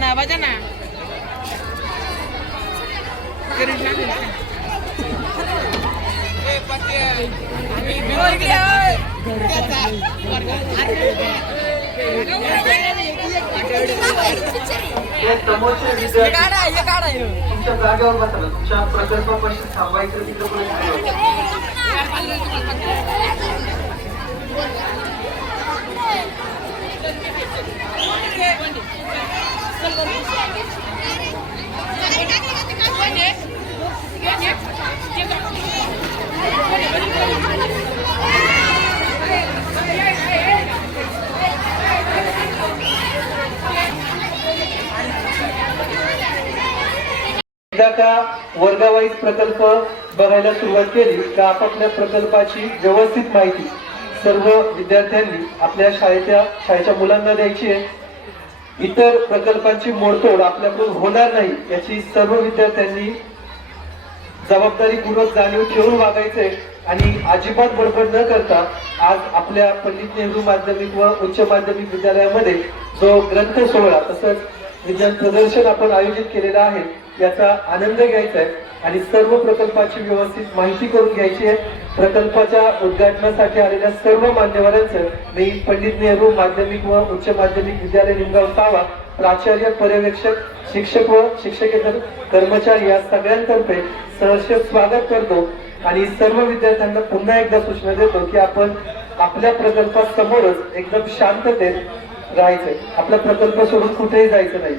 ना बजा ना समोरचे विद्यार्थी तुमच्या जागेवर बसला, तुमच्या प्रकल्पापाशी थांबायचं तिथं एकदा का वर्गावाईज प्रकल्प बघायला सुरुवात केली का आपापल्या प्रकल्पाची व्यवस्थित माहिती सर्व विद्यार्थ्यांनी आपल्या शाळेच्या मुलांना द्यायची आहे. इतर प्रकल्पांची मोडतोड आपल्याकडून होणार नाही याची सर्व विद्यार्थ्यांनी जबाबदारीपूर्वक जाणीव ठेवून वागायचे आणि अजिबात बडबड न करता आज आपल्या पंडित नेहरू माध्यमिक व उच्च माध्यमिक विद्यालयामध्ये जो ग्रंथ सोहळा तसंच विज्ञान प्रदर्शन आपण आयोजित केलेला आहे याचा आनंद घ्यायचा आहे आणि सर्व प्रकल्पाची व्यवस्थित माहिती करून घ्यायची आहे. प्रकल्पाच्या उद्घाटनासाठी आलेल्या सर्व मान्यवरांचं मी पंडित नेहरू माध्यमिक व उच्च माध्यमिक विद्यालय निमगाव तावा प्राचार्य पर्यवेक्षक शिक्षक व शिक्षकेतर कर्मचारी या सगळ्यांतर्फे सहर्ष स्वागत करतो आणि सर्व विद्यार्थ्यांना पुन्हा एकदा सूचना देतो की आपण आपल्या प्रकल्पासमोरच एकदम शांततेत राहायचंय. आपला प्रकल्प सोडून कुठेही जायचं नाही.